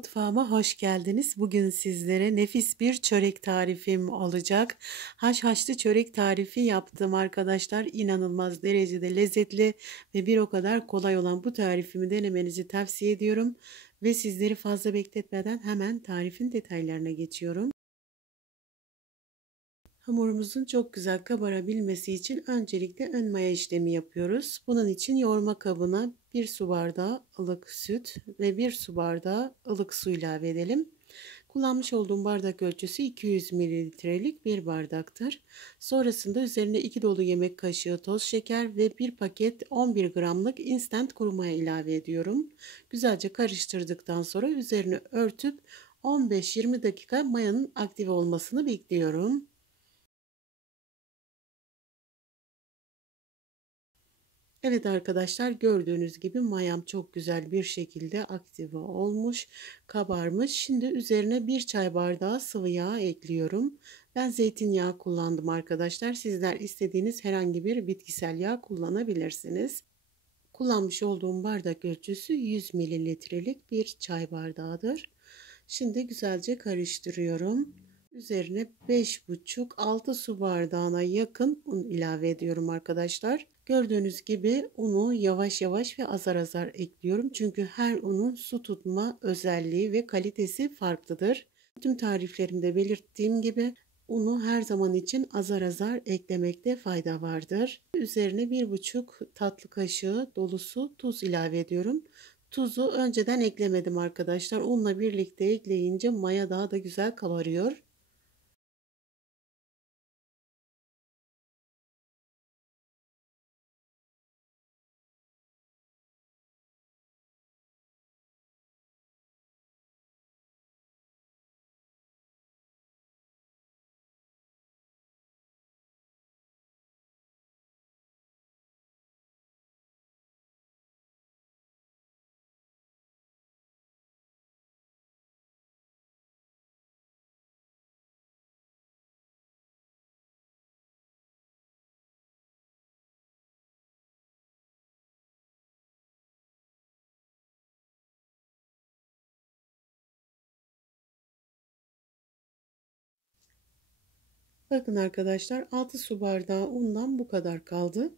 Mutfağıma hoş geldiniz. Bugün sizlere nefis bir çörek tarifim olacak. Haşhaşlı çörek tarifi yaptım arkadaşlar. İnanılmaz derecede lezzetli ve bir o kadar kolay olan bu tarifimi denemenizi tavsiye ediyorum. Ve sizleri fazla bekletmeden hemen tarifin detaylarına geçiyorum. Hamurumuzun çok güzel kabarabilmesi için öncelikle ön maya işlemi yapıyoruz. Bunun için yoğurma kabına 1 su bardağı ılık süt ve 1 su bardağı ılık su ilave edelim. Kullanmış olduğum bardak ölçüsü 200 mililitrelik bir bardaktır. Sonrasında üzerine 2 dolu yemek kaşığı toz şeker ve 1 paket 11 gramlık instant kuru maya ilave ediyorum. Güzelce karıştırdıktan sonra üzerine örtüp 15-20 dakika mayanın aktive olmasını bekliyorum. Evet arkadaşlar, gördüğünüz gibi mayam çok güzel bir şekilde aktive olmuş, kabarmış. Şimdi üzerine 1 çay bardağı sıvı yağ ekliyorum. Ben zeytinyağı kullandım arkadaşlar. Sizler istediğiniz herhangi bir bitkisel yağ kullanabilirsiniz. Kullanmış olduğum bardak ölçüsü 100 mililitrelik bir çay bardağıdır. Şimdi güzelce karıştırıyorum. Üzerine 5,5-6 su bardağına yakın un ilave ediyorum arkadaşlar. Gördüğünüz gibi unu yavaş yavaş ve azar azar ekliyorum. Çünkü her unun su tutma özelliği ve kalitesi farklıdır. Tüm tariflerimde belirttiğim gibi unu her zaman için azar azar eklemekte fayda vardır. Üzerine 1,5 tatlı kaşığı dolusu tuz ilave ediyorum. Tuzu önceden eklemedim arkadaşlar. Unla birlikte ekleyince maya daha da güzel kabarıyor. Bakın arkadaşlar, 6 su bardağı undan bu kadar kaldı.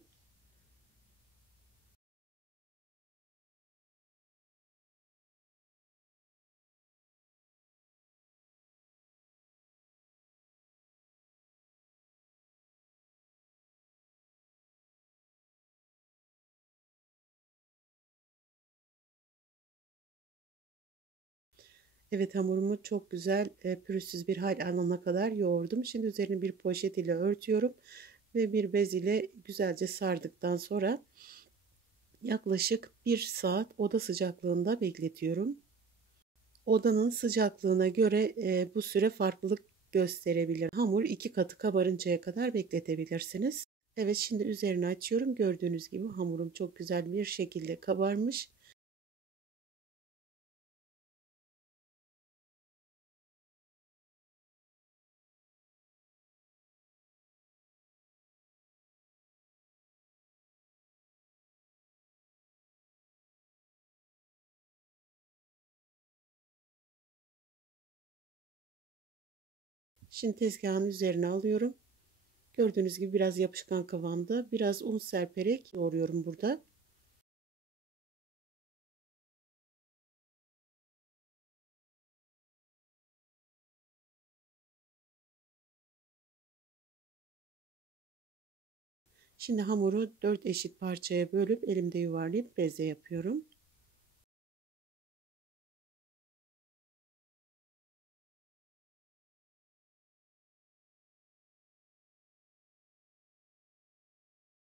Evet, hamurumu çok güzel pürüzsüz bir hal alana kadar yoğurdum. Şimdi üzerine bir poşet ile örtüyorum ve bir bez ile güzelce sardıktan sonra yaklaşık 1 saat oda sıcaklığında bekletiyorum. Odanın sıcaklığına göre bu süre farklılık gösterebilir. Hamur 2 katı kabarıncaya kadar bekletebilirsiniz. Evet, şimdi üzerini açıyorum. Gördüğünüz gibi hamurum çok güzel bir şekilde kabarmış. Şimdi tezgahın üzerine alıyorum. Gördüğünüz gibi biraz yapışkan kıvamda. Biraz un serperek yoğuruyorum burada. Şimdi hamuru 4 eşit parçaya bölüp elimde yuvarlayıp beze yapıyorum.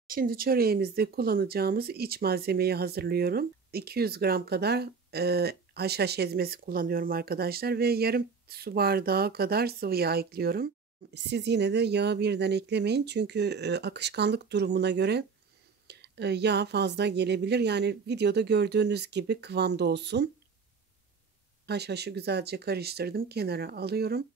Şimdi çöreğimizde kullanacağımız iç malzemeyi hazırlıyorum. 200 gram kadar haşhaş ezmesi kullanıyorum arkadaşlar ve yarım su bardağı kadar sıvı yağ ekliyorum. Siz yine de yağı birden eklemeyin çünkü akışkanlık durumuna göre yağ fazla gelebilir. Yani videoda gördüğünüz gibi kıvamda olsun. Haşhaşı güzelce karıştırdım, kenara alıyorum.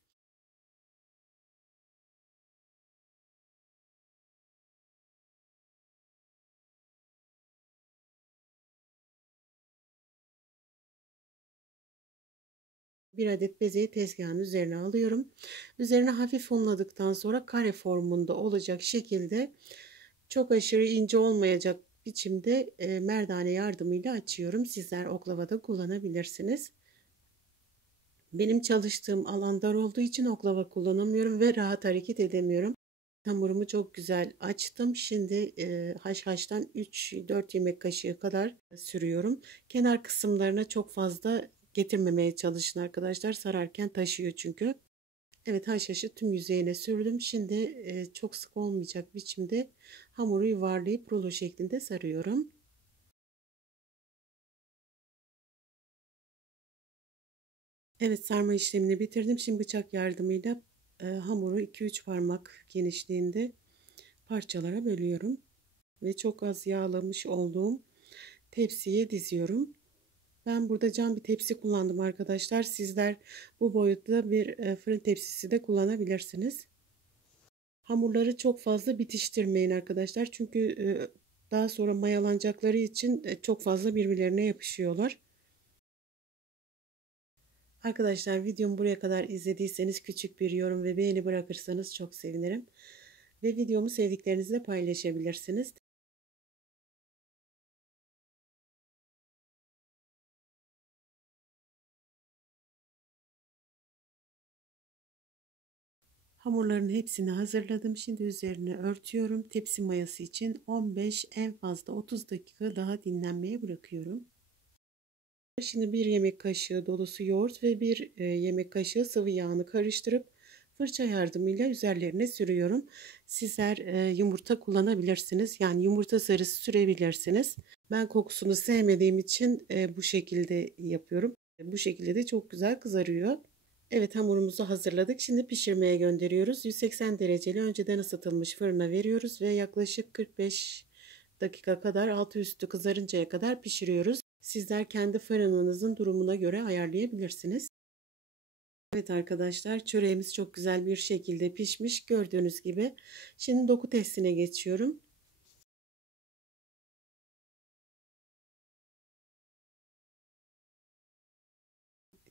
Bir adet bezeyi tezgahın üzerine alıyorum. Üzerine hafif unladıktan sonra kare formunda olacak şekilde, çok aşırı ince olmayacak biçimde merdane yardımıyla açıyorum. Sizler oklavada kullanabilirsiniz. Benim çalıştığım alan dar olduğu için oklava kullanamıyorum ve rahat hareket edemiyorum. Hamurumu çok güzel açtım. Şimdi haşhaştan 3-4 yemek kaşığı kadar sürüyorum. Kenar kısımlarına çok fazla getirmemeye çalışın arkadaşlar. Sararken taşıyor çünkü. Evet, haşhaşı tüm yüzeyine sürdüm. Şimdi çok sık olmayacak biçimde hamuru yuvarlayıp rulo şeklinde sarıyorum. Evet, sarma işlemini bitirdim. Şimdi bıçak yardımıyla hamuru 2-3 parmak genişliğinde parçalara bölüyorum. Ve çok az yağlamış olduğum tepsiye diziyorum. Ben burada cam bir tepsi kullandım arkadaşlar. Sizler bu boyutta bir fırın tepsisi de kullanabilirsiniz. Hamurları çok fazla bitiştirmeyin arkadaşlar. Çünkü daha sonra mayalanacakları için çok fazla birbirlerine yapışıyorlar. Arkadaşlar, videomu buraya kadar izlediyseniz küçük bir yorum ve beğeni bırakırsanız çok sevinirim. Ve videomu sevdiklerinizle paylaşabilirsiniz. Hamurların hepsini hazırladım. Şimdi üzerine örtüyorum. Tepsi mayası için 15, en fazla 30 dakika daha dinlenmeye bırakıyorum. Şimdi bir yemek kaşığı dolusu yoğurt ve bir yemek kaşığı sıvı yağını karıştırıp fırça yardımıyla üzerlerine sürüyorum. Sizler yumurta kullanabilirsiniz. Yani yumurta sarısı sürebilirsiniz. Ben kokusunu sevmediğim için bu şekilde yapıyorum. Bu şekilde de çok güzel kızarıyor. Evet, hamurumuzu hazırladık. Şimdi pişirmeye gönderiyoruz. 180 dereceli önceden ısıtılmış fırına veriyoruz ve yaklaşık 45 dakika kadar altı üstü kızarıncaya kadar pişiriyoruz. Sizler kendi fırınınızın durumuna göre ayarlayabilirsiniz. Evet arkadaşlar, çöreğimiz çok güzel bir şekilde pişmiş. Gördüğünüz gibi. Şimdi doku testine geçiyorum.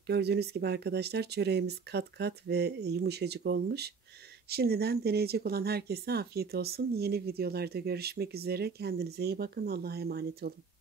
Gördüğünüz gibi arkadaşlar, çöreğimiz kat kat ve yumuşacık olmuş. Şimdiden deneyecek olan herkese afiyet olsun. Yeni videolarda görüşmek üzere. Kendinize iyi bakın. Allah'a emanet olun.